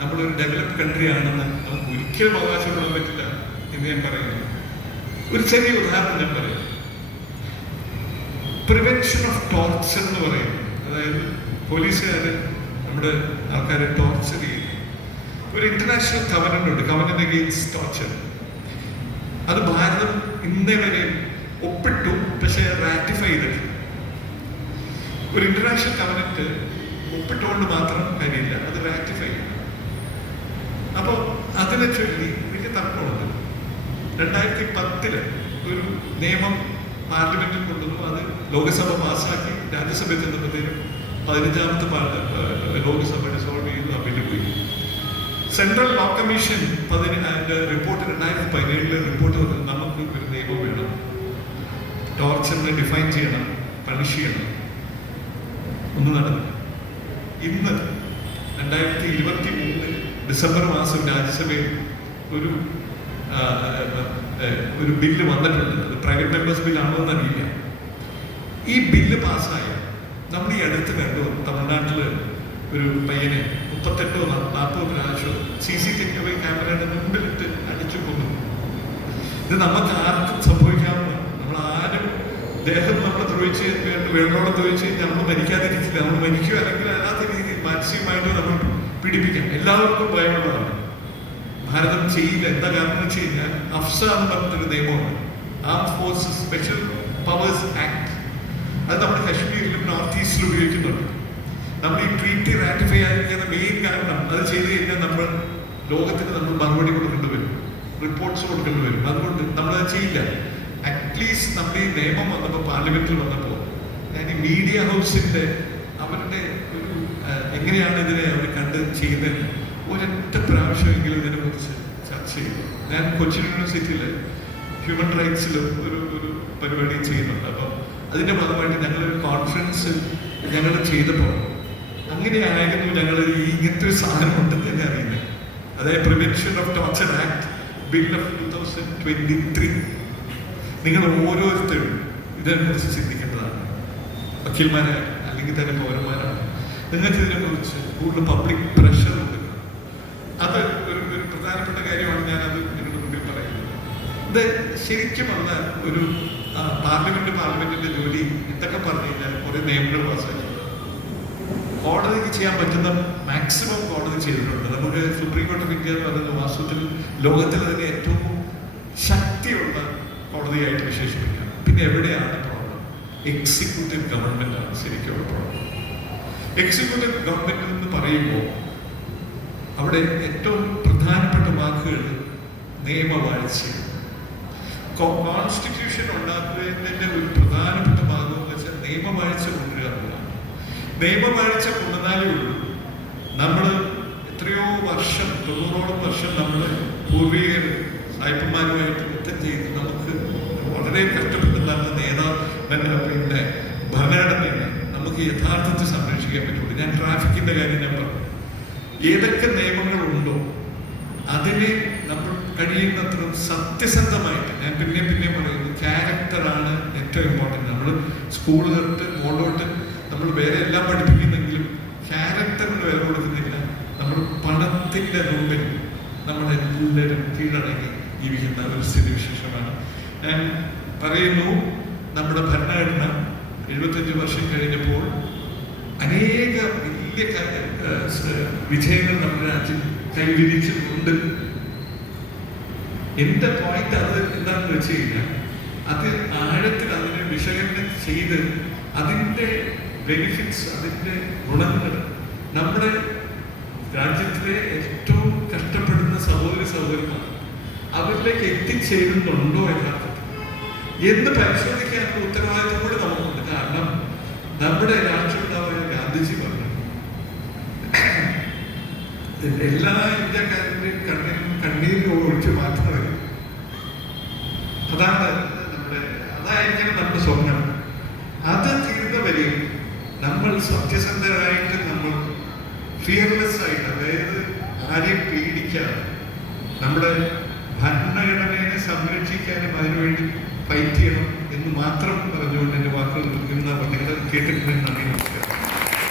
നമ്മളൊരു developed country ആണെന്ന് നമുക്ക് ഒരിക്കലും അവകാശപ്പെടാൻ പറ്റില്ല എന്ന് ഞാൻ പറയുന്നു. ഒരു ചെറിയ ഉദാഹരണം ഞാൻ പറയാം. പ്രിവെൻഷൻ ഓഫ് ടോർച്ചർ എന്ന് പറയുന്നത്, അതായത് പോലീസുകാര് നമ്മുടെ ആൾക്കാരെ ടോർച്ചർ ചെയ്യുന്നു. ഒരു ഇന്റർനാഷണൽ കവനന്റ് ഉണ്ട്, കവനന്റ് അഗെയിൻസ്റ്റ് ടോർച്ചർ. അത് ഭാരതം ഇന്നേ വരെ ഒപ്പിട്ടു, പക്ഷെ റാറ്റിഫൈ ചെയ്തിട്ടില്ല. ഒരു ഇന്റർനാഷണൽ കവനന്റ് ഒപ്പിട്ടുകൊണ്ട് മാത്രം കാര്യമില്ല, അത് റാറ്റിഫൈ ചെയ്യണം. അപ്പോൾ അതിനെ ചൊല്ലി വലിയ തർക്കമുണ്ട്. 2010 ഒരു നിയമം പാർലമെന്റിൽ കൊണ്ടുവന്നു, അത് ലോകസഭ പാസ്സാക്കി. രാജ്യസഭയിൽ ചെന്നപ്പോഴത്തേനും 15ാമത്തെ ലോകസഭ ഡിസോൾവ് ചെയ്തു, ആ ബില്ല് പോയി. Central law commission report 2017 report വന്നത് നമുക്ക് ഒരു നിയമം വേണം, ടോർച്ചറിനെ ഡിഫൈൻ ചെയ്യണം, പണിഷ് ചെയ്യണം. ഒന്നും നടന്നില്ല. ഇന്ന് 2023 ഡിസംബർ മാസം രാജ്യസഭയിൽ ഒരു ബില്ല് വന്നിട്ടുണ്ട്. അത് പ്രൈവറ്റ് മെമ്പേഴ്സ് ബില്ലാണോ എന്നറിയില്ല. ഈ ബില്ല് പാസ്സായ നമ്മൾ ഈ അടുത്ത് കണ്ടു, തമിഴ്നാട്ടില് ഒരു പയ്യനെ 38-40 പ്രാവശ്യം CCTV ക്യാമറയുടെ മുമ്പിലിട്ട് അടിച്ചു കൊന്നു. ഇത് നമുക്ക് ആർക്കും സംഭവിക്കാവുന്ന, നമ്മൾ ആരും ദേഹം നമ്മൾ ദ്രോഹിച്ച് വെള്ളോടെ ദ്രോഹിച്ച് നമ്മൾ മരിക്കാതിരിക്കില്ല. നമ്മൾ മരിക്കുക അല്ലെങ്കിൽ അല്ലാത്ത രീതിയിൽ മാനസികമായിട്ട് നമ്മൾ പീഡിപ്പിക്കാം. എല്ലാവർക്കും ഭയമുള്ളതാണ്. ഭാരതം ചെയ്യില്ല. എന്താ കാരണം വെച്ച് കഴിഞ്ഞാൽ അഫ്സ എന്ന് പറഞ്ഞിട്ടൊരു നിയമമാണ്, ആം ഫോഴ്സസ് സ്പെഷ്യൽ പവേഴ്സ് ആക്ട്. അത് നമ്മുടെ കശ്മീരിലും നോർത്ത് ഈസ്റ്റിലും ഉപയോഗിക്കുന്നുണ്ട്. നമ്മൾ ഈ ട്രീറ്റി റാറ്റിഫൈ ആയിരിക്കുന്ന മെയിൻ കാരണം അത് ചെയ്ത് കഴിഞ്ഞാൽ നമ്മൾ ലോകത്തിന് നമ്മൾ മറുപടി കൊടുക്കേണ്ടി വരും, റിപ്പോർട്ട്സ് കൊടുക്കേണ്ടി വരും. അതുകൊണ്ട് നമ്മളത് ചെയ്യില്ല. അറ്റ്ലീസ്റ്റ് നമ്മുടെ ഈ നിയമം വന്നപ്പോൾ, പാർലമെന്റിൽ വന്നപ്പോൾ, ഞാൻ ഈ മീഡിയ ഹൗസിന്റെ അവരുടെ ഒരു എങ്ങനെയാണ് ഇതിനെ അവർ കണ്ട് ചെയ്യുന്നത് ഒരൊറ്റ പ്രാവശ്യമെങ്കിലും ഇതിനെ കുറിച്ച് ചർച്ച ചെയ്തു. ഞാൻ കൊച്ചിൻ യൂണിവേഴ്സിറ്റിയിൽ ഹ്യൂമൻ റൈറ്റ്സിലും ഒരു പരിപാടി ചെയ്യുന്നുണ്ട്. അപ്പം അതിന്റെ ഭാഗമായിട്ട് ഞങ്ങളൊരു കോൺഫറൻസിൽ ഞങ്ങൾ ചെയ്തപ്പോൾ അങ്ങനെയായിരുന്നു ഞങ്ങൾ ഇങ്ങനത്തെ ഒരു സാധനം ഉണ്ടെന്ന് തന്നെ അറിയുന്നത്. അതായത് prevention of torture act bill of 2023. നിങ്ങൾ ഓരോരുത്തരും ഇതിനെക്കുറിച്ച് ചിന്തിക്കേണ്ടതാണ്. വക്കീൽമാരെ അല്ലെങ്കിൽ തന്നെ പൗരന്മാരാണ്. നിങ്ങൾക്ക് ഇതിനെക്കുറിച്ച് കൂടുതൽ പബ്ലിക് പ്രഷർ കൊടുക്കണം. അത് ഒരു പ്രധാനപ്പെട്ട കാര്യമാണ്. ഞാനത് നിങ്ങളുടെ മുമ്പിൽ പറയുന്നത്. ഇത് ശരിക്കുമുള്ള ഒരു പാർലമെന്റിന്റെ ജോലി എന്തൊക്കെ പറഞ്ഞു കഴിഞ്ഞാൽ കുറെ നിയമങ്ങൾ പാസ്സാക്കി കോടതിക്ക് ചെയ്യാൻ പറ്റുന്ന മാക്സിമം കോടതി ചെയ്തിട്ടുണ്ട്. നമുക്ക് സുപ്രീം കോർട്ട് ഓഫ് ഇന്ത്യ എന്ന് പറയുന്ന വാസ്തുവിൽ ലോകത്തിൽ തന്നെ ഏറ്റവും ശക്തിയുള്ള കോടതിയായിട്ട് വിശേഷിപ്പിക്കാം. പിന്നെ എവിടെയാണ് പ്രോബ്ലം? എക്സിക്യൂട്ടീവ് ഗവൺമെന്റ് ആണ് ശരിക്കുള്ള പ്രോബ്ലം. എക്സിക്യൂട്ടീവ് ഗവൺമെന്റ് എന്ന് പറയുമ്പോൾ അവിടെ ഏറ്റവും പ്രധാനപ്പെട്ട വാക്കുകൾ നിയമവാഴ്ച. കോൺസ്റ്റിറ്റ്യൂഷൻ ഉണ്ടാക്കുന്നതിന്റെ ഒരു പ്രധാനപ്പെട്ട ഭാഗം എന്ന് വെച്ചാൽ നിയമവാഴ്ച കൊണ്ടുവരിക എന്നതാണ്. നിയമവാഴ്ച കൊണ്ടുവന്നാലേ ഉള്ളൂ. നമ്മൾ എത്രയോ വർഷം, 90ഓളം വർഷം നമ്മൾ പൂർവികർ സായിപ്പന്മാരുമായിട്ട് യുദ്ധം ചെയ്ത് നമുക്ക് വളരെ കഷ്ടപ്പെട്ടുണ്ടാകുന്ന പിന്നെ ഭരണഘടനയെ നമുക്ക് യഥാർത്ഥത്തിൽ സംരക്ഷിക്കാൻ പറ്റുള്ളൂ. ഞാൻ ട്രാഫിക്കിന്റെ കാര്യം ഞാൻ പറഞ്ഞു. ഏതൊക്കെ നിയമങ്ങളുണ്ടോ അതിനെ നമ്മൾ കഴിയുന്നത്ര സത്യസന്ധമായിട്ട്, ഞാൻ പിന്നെ പറയുന്നു, ക്യാരക്ടറാണ് ഏറ്റവും ഇമ്പോർട്ടൻറ്റ്. നമ്മൾ സ്കൂൾ തൊട്ട് മുകളിലോട്ട് നമ്മൾ വേറെ എല്ലാം പഠിപ്പിക്കുന്നെങ്കിലും ക്യാരക്ടറിന് വില കൊടുക്കുന്നില്ല. നമ്മൾ പണത്തിൻ്റെ മുമ്പിൽ നമ്മളെല്ലാവരും കീഴടങ്ങി ജീവിക്കുന്ന ഒരു സ്ഥിതിവിശേഷമാണ്. ഞാൻ പറയുന്നു, നമ്മുടെ ഭരണഘടന 75 വർഷം കഴിഞ്ഞപ്പോൾ അനേക വലിയ വിജയങ്ങൾ നമ്മുടെ രാജ്യം കൈവരിച്ചിട്ടുണ്ട്. എന്റെ പോയിന്റ് അത് എന്താണെന്ന് വെച്ച് കഴിഞ്ഞാൽ, അത് ആഴത്തിൽ അതിനെ വിശകലനം ചെയ്ത് അതിൻ്റെ ബെനിഫിറ്റ്സ്, അതിൻ്റെ ഗുണങ്ങൾ നമ്മുടെ രാജ്യത്തിലെ ഏറ്റവും കഷ്ടപ്പെടുന്ന സഹോദരന്മാർ അവരിലേക്ക് എത്തിച്ചേരുന്നുണ്ടോ യഥാർത്ഥത്തിൽ എന്ന് പരിശോധിക്കാനുള്ള ഉത്തരവാദിത്വം കൂടി നമുക്കുണ്ട്. കാരണം നമ്മുടെ രാഷ്ട്രപിതാവായ ഗാന്ധിജി പറഞ്ഞു, എല്ലാ ഇന്ത്യക്കാരുടെയും കണ്ണീരിൽ ഒഴിച്ച് മാറ്റം വരും. അതായിരിക്കണം നമ്മുടെ സ്വപ്നം. അത് തീർന്നവരെയും നമ്മൾ സത്യസന്ധരായിട്ട്, നമ്മൾ ഫിയർലെസ് ആയിട്ട്, അതായത് ആരെയും പേടിക്കാതെ നമ്മുടെ ഭരണഘടനയെ സംരക്ഷിക്കാനും അതിനുവേണ്ടി ഫൈറ്റ് ചെയ്യണം എന്ന് മാത്രം പറഞ്ഞുകൊണ്ട് എൻ്റെ വാക്കുകൾ നിൽക്കുന്ന നിങ്ങൾ കേട്ടിട്ടുണ്ടെന്ന് അറിയാം.